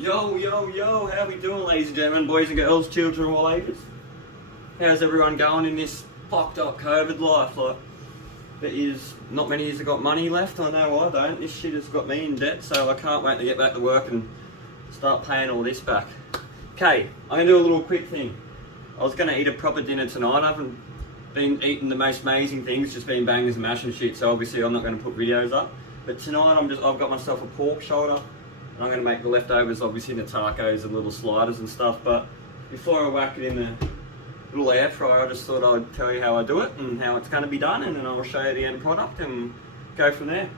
Yo, yo, yo, how we doing, ladies and gentlemen, boys and girls, children of all ages? How's everyone going in this fucked up COVID life? Like, there is not many of you got money left. I know I don't. This shit has got me in debt, so I can't wait to get back to work and start paying all this back. Okay, I'm gonna do a little quick thing. I was gonna eat a proper dinner tonight. I haven't been eating the most amazing things, just been bangers and mash and shit, so obviously I'm not gonna put videos up. But tonight I've got myself a pork shoulder, and I'm going to make the leftovers obviously in the tacos and little sliders and stuff. But before I whack it in the little air fryer, I just thought I'd tell you how I do it and how it's going to be done, and then I'll show you the end product and go from there.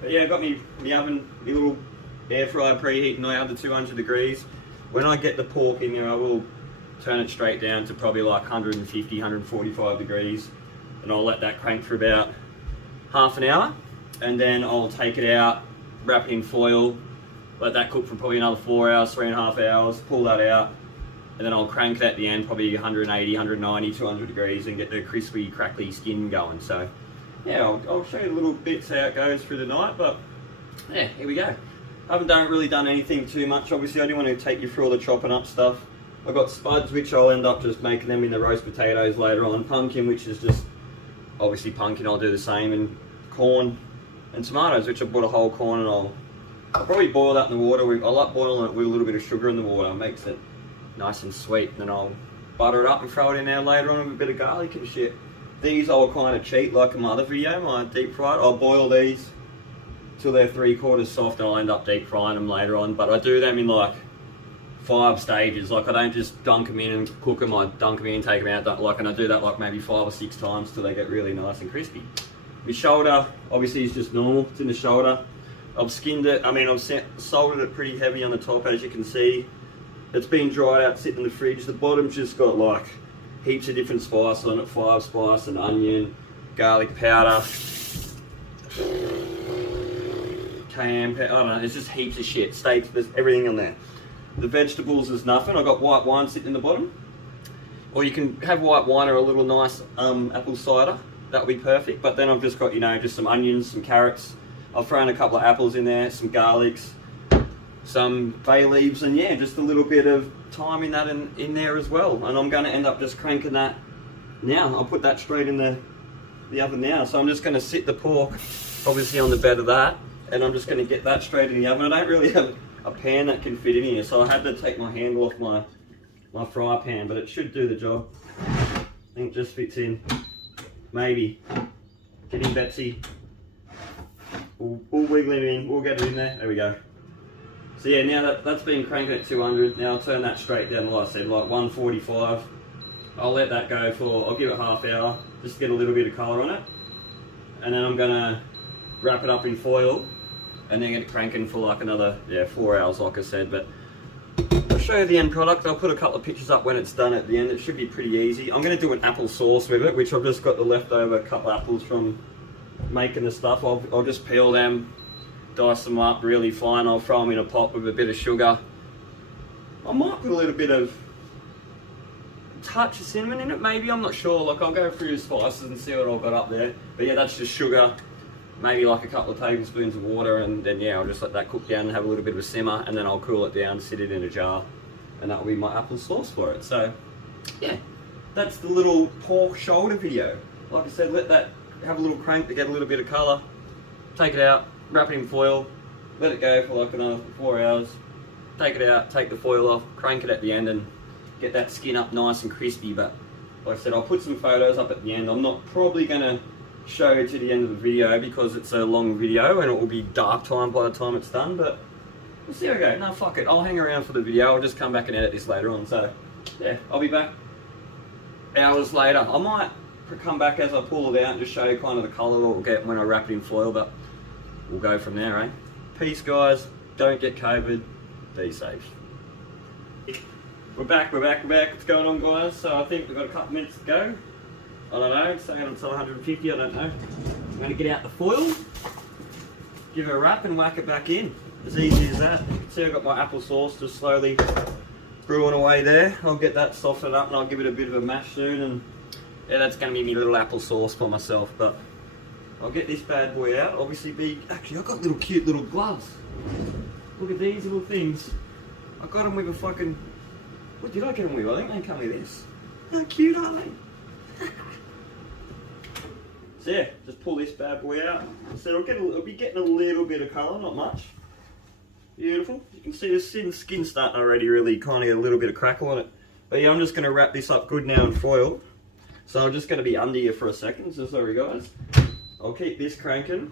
But yeah, I got me oven, my little air fryer preheating now to 200 degrees. When I get the pork in there, I will turn it straight down to probably like 150, 145 degrees, and I'll let that crank for about half an hour. And then I'll take it out, wrap it in foil, let that cook for probably another 4 hours, 3.5 hours, pull that out, and then I'll crank it at the end, probably 180, 190, 200 degrees, and get the crispy, crackly skin going. So yeah, I'll show you the little bits how it goes through the night, but yeah, here we go. I haven't really done anything too much. Obviously I do want to take you through all the chopping up stuff. I've got spuds, which I'll end up just making them in the roast potatoes later on. Pumpkin, which is just obviously pumpkin, I'll do the same, and corn and tomatoes, which I bought a whole corn, and I'll probably boil that in the water. I like boiling it with a little bit of sugar in the water. It makes it nice and sweet. And then I'll butter it up and throw it in there later on with a bit of garlic and shit. These I'll kind of cheat like in my other video, my deep fried. I'll boil these till they're 3/4 soft, and I'll end up deep frying them later on. But I do them in like 5 stages. Like I don't just dunk them in and cook them. I dunk them in, take them out, and I do that like maybe 5 or 6 times till they get really nice and crispy. My shoulder, obviously, is just normal. It's in the shoulder. I've skinned it. I mean, I've salted it pretty heavy on the top, as you can see. It's been dried out, sitting in the fridge. The bottom's just got like heaps of different spices on it. 5 spice and onion, garlic powder, cayenne powder. I don't know. There's just heaps of shit. Steaks. There's everything in there. The vegetables is nothing. I've got white wine sitting in the bottom. Or you can have white wine or a little nice apple cider. That would be perfect. But then I've just got, just some onions, some carrots. I've thrown a couple of apples in there, some garlics, some bay leaves, and yeah, just a little bit of thyme in that in there as well. And I'm going to end up just cranking that now. I'll put that straight in the oven now. So I'm just going to sit the pork, obviously, on the bed of that, and I'm just going to get that straight in the oven. I don't really have a pan that can fit in here, so I had to take my handle off my fry pan, but it should do the job. I think it just fits in. Maybe. Get in, Betsy. We'll wiggle it in. We'll get it in there. There we go. So yeah, now that's been cranked at 200. Now I'll turn that straight down, like I said, like 145. I'll let that go I'll give it half hour, just to get a little bit of colour on it. And then I'm gonna wrap it up in foil, and then get it cranking for like another 4 hours, like I said. But I'll show you the end product. I'll put a couple of pictures up when it's done at the end. It should be pretty easy. I'm going to do an apple sauce with it, which I've just got the leftover couple of apples from making the stuff. I'll just peel them, dice them up really fine. I'll throw them in a pot with a bit of sugar. I might put a little bit of touch of cinnamon in it, maybe. I'm not sure. Like, I'll go through the spices and see what I've got up there. But yeah, that's just sugar. Maybe like a couple of tablespoons of water, and then yeah, I'll just let that cook down and have a little bit of a simmer, and then I'll cool it down, sit it in a jar, and that'll be my apple sauce for it. So yeah, that's the little pork shoulder video. Like I said, let that have a little crank to get a little bit of colour. Take it out, wrap it in foil, let it go for like another 4 hours. Take it out, take the foil off, crank it at the end, and get that skin up nice and crispy. But like I said, I'll put some photos up at the end. I'm not probably gonna show you to the end of the video because it's a long video and it will be dark time by the time it's done, but we'll see how we go. No, fuck it, I'll hang around for the video. I'll just come back and edit this later on. So yeah, I'll be back hours later. I might come back as I pull it out and just show you kind of the colour we'll get when I wrap it in foil, but we'll go from there, eh? Peace, guys. Don't get COVID. Be safe. We're back. What's going on, guys? So I think we've got a couple minutes to go. I don't know, say it until 150, I don't know. I'm going to get out the foil, give it a wrap and whack it back in. As easy as that. You can see I've got my apple sauce just slowly brewing away there. I'll get that softened up and I'll give it a bit of a mash soon, and yeah, that's going to be my little apple sauce for myself. But I'll get this bad boy out. Obviously actually I've got little cute little gloves. Look at these little things. I got them with a fucking, what did I get them with? I think they come with this. How cute are they? So yeah, just pull this bad boy out. So it'll be getting a little bit of colour, not much. Beautiful. You can see the skin starting already really kind of get a little bit of crackle on it. But yeah, I'm just going to wrap this up good now in foil. So I'm just going to be under here for a second, so sorry guys. I'll keep this cranking.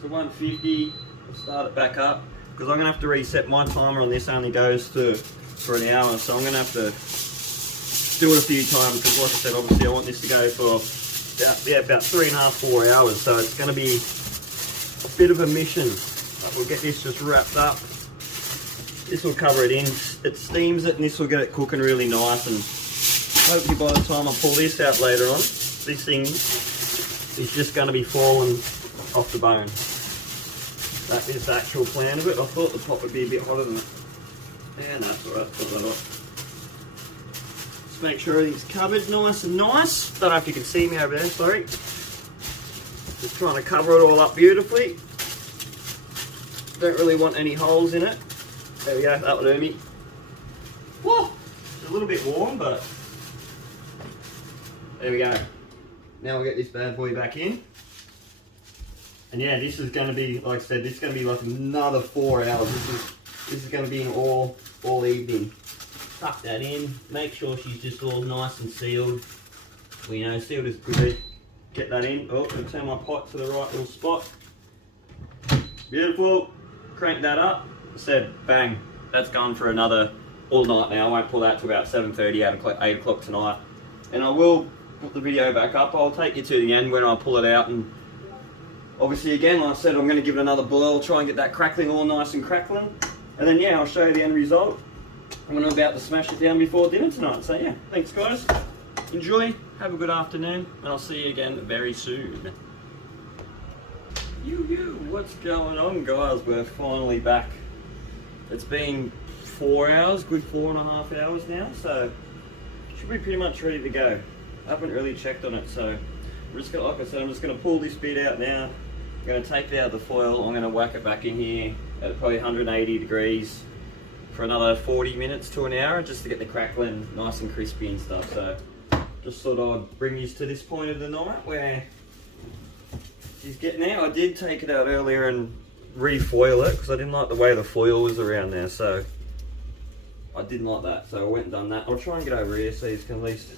So 150, I'll start it back up. Because I'm going to have to reset my timer on this, only goes for an hour. So I'm going to have to do it a few times because like I said, obviously I want this to go for about 3.5, 4 hours. So it's going to be a bit of a mission. But we'll get this just wrapped up. This will cover it in, it steams it, and this will get it cooking really nice. And hopefully by the time I pull this out later on, this thing is just going to be falling off the bone. That is the actual plan of it. I thought the top would be a bit hotter than it. Yeah, no, that's alright. Just make sure everything's covered nice and nice. Don't know if you can see me over there, sorry. Just trying to cover it all up beautifully. Don't really want any holes in it. There we go, that would do me. Whoa! It's a little bit warm, but there we go. Now we'll get this bad boy back in. And yeah, this is going to be, like I said, this is going to be like another 4 hours. This is going to be in all evening. Tuck that in. Make sure she's just all nice and sealed. Well, you know, sealed is good. Get that in. Oh, and turn my pot to the right little spot. Beautiful. Crank that up. I said, bang. That's gone for another all night now. I won't pull that till about 7:30, 8 o'clock tonight. And I will put the video back up. I'll take you to the end when I pull it out. And obviously, again, like I said, I'm going to give it another boil, try and get that crackling all nice and crackling. And then, yeah, I'll show you the end result when I'm about to smash it down before dinner tonight. So, yeah, thanks, guys. Enjoy. Have a good afternoon. And I'll see you again very soon. What's going on, guys? We're finally back. It's been 4 hours, good 4.5 hours now. So, should be pretty much ready to go. I haven't really checked on it, so I'm just gonna, like I said, I'm just going to pull this bit out now. I'm going to take it out of the foil. I'm going to whack it back in here at probably 180 degrees for another 40 minutes to an hour, just to get the crackling nice and crispy and stuff. So just thought I'd bring you to this point of the night where she's getting out. I did take it out earlier and refoil it because I didn't like the way the foil was around there. So I didn't like that, so I went and done that. I'll try and get over here so you can at least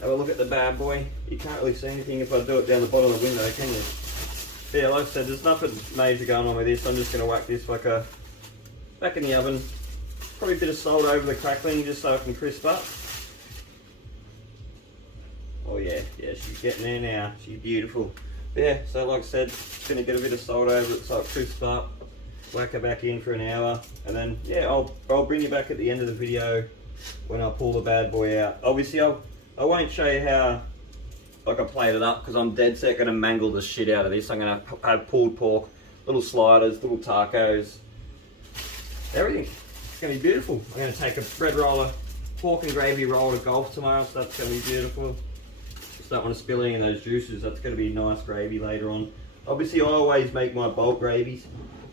have a look at the bad boy. You can't really see anything if I do it down the bottom of the window, can you? But yeah, like I said, there's nothing major going on with this. I'm just going to whack this like back in the oven. Probably a bit of salt over the crackling just so it can crisp up. Oh yeah, she's getting there now. She's beautiful. But yeah, so like I said, just going to get a bit of salt over it so it crisps up. Whack her back in for an hour, and then yeah, I'll bring you back at the end of the video when I pull the bad boy out. Obviously, I won't show you how like I played it up because I'm dead set going to mangle the shit out of this. I'm going to have pulled pork, little sliders, little tacos, everything. It's going to be beautiful. I'm going to take a bread roller, pork and gravy roll to golf tomorrow, so that's going to be beautiful. Just don't want to spill any of those juices. That's going to be nice gravy later on. Obviously, I always make my bulk gravies.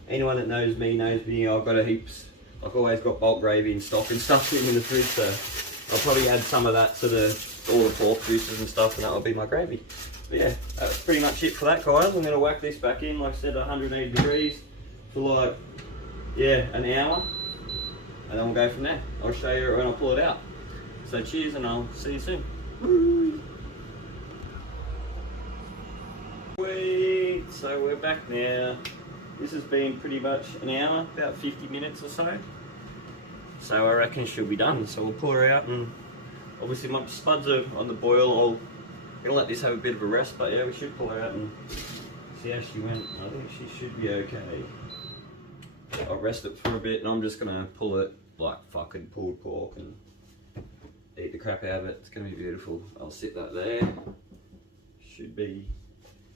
Anyone that knows me, I've got I've always got bulk gravy in stock and stuff sitting in the fridge, so I'll probably add some of that to all the pork juices and stuff, and that'll be my gravy. But yeah, that's pretty much it for that, guys. I'm going to whack this back in, like I said, 180 degrees for like, yeah, an hour, and then we'll go from there. I'll show you when I pull it out. So cheers, and I'll see you soon. Woo. Sweet, so we're back now. This has been pretty much an hour, about 50 minutes or so. So I reckon she'll be done. So we'll pull her out, and obviously my spuds are on the boil. I'm gonna let this have a bit of a rest, but yeah, we should pull her out and see how she went. I think she should be okay. I'll rest it for a bit, and I'm just gonna pull it like fucking pulled pork and eat the crap out of it. It's gonna be beautiful. I'll sit that there. Should be.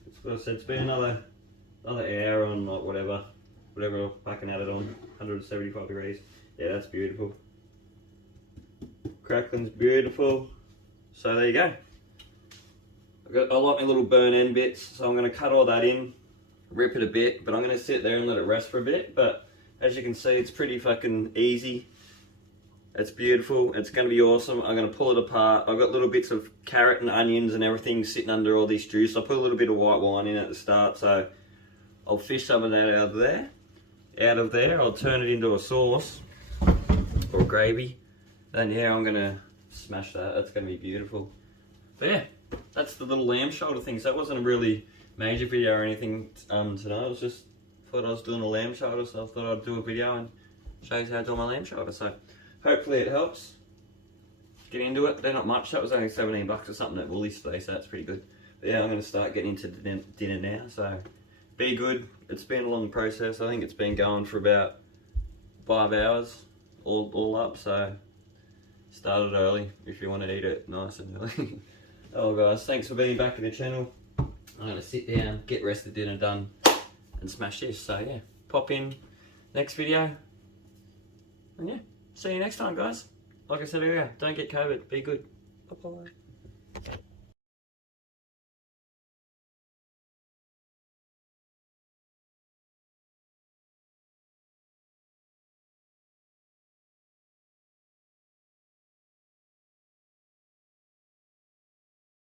It's what I said. It's been another hour on like whatever I can add it on 175 degrees. Yeah, that's beautiful. Crackling's beautiful. So there you go. I like my little burn end bits, so I'm going to cut all that in, rip it a bit, but I'm going to sit there and let it rest for a bit. But As you can see, it's pretty fucking easy. It's beautiful. It's going to be awesome. I'm going to pull it apart. I've got little bits of carrot and onions and everything sitting under all this juice. I put a little bit of white wine in at the start, so I'll fish some of that out of there. I'll turn it into a sauce or gravy. Then yeah, I'm going to smash that. That's going to be beautiful. But yeah, that's the little lamb shoulder thing. So it wasn't a really major video or anything tonight. I was just thought I was doing a lamb shoulder, so I thought I'd do a video and show you how to do my lamb shoulder. So hopefully it helps. Get into it. They're not much. That was only 17 bucks or something at Woolies today, so that's pretty good. But yeah, I'm going to start getting into dinner now. So be good. It's been a long process. I think it's been going for about 5 hours all up. So started early if you want to eat it nice and early. Oh guys, thanks for being back in the channel. I'm going to sit down, get rest of dinner done, and smash this. So yeah, pop in next video. And yeah, see you next time, guys. Like I said earlier, don't get COVID. Be good. Bye-bye.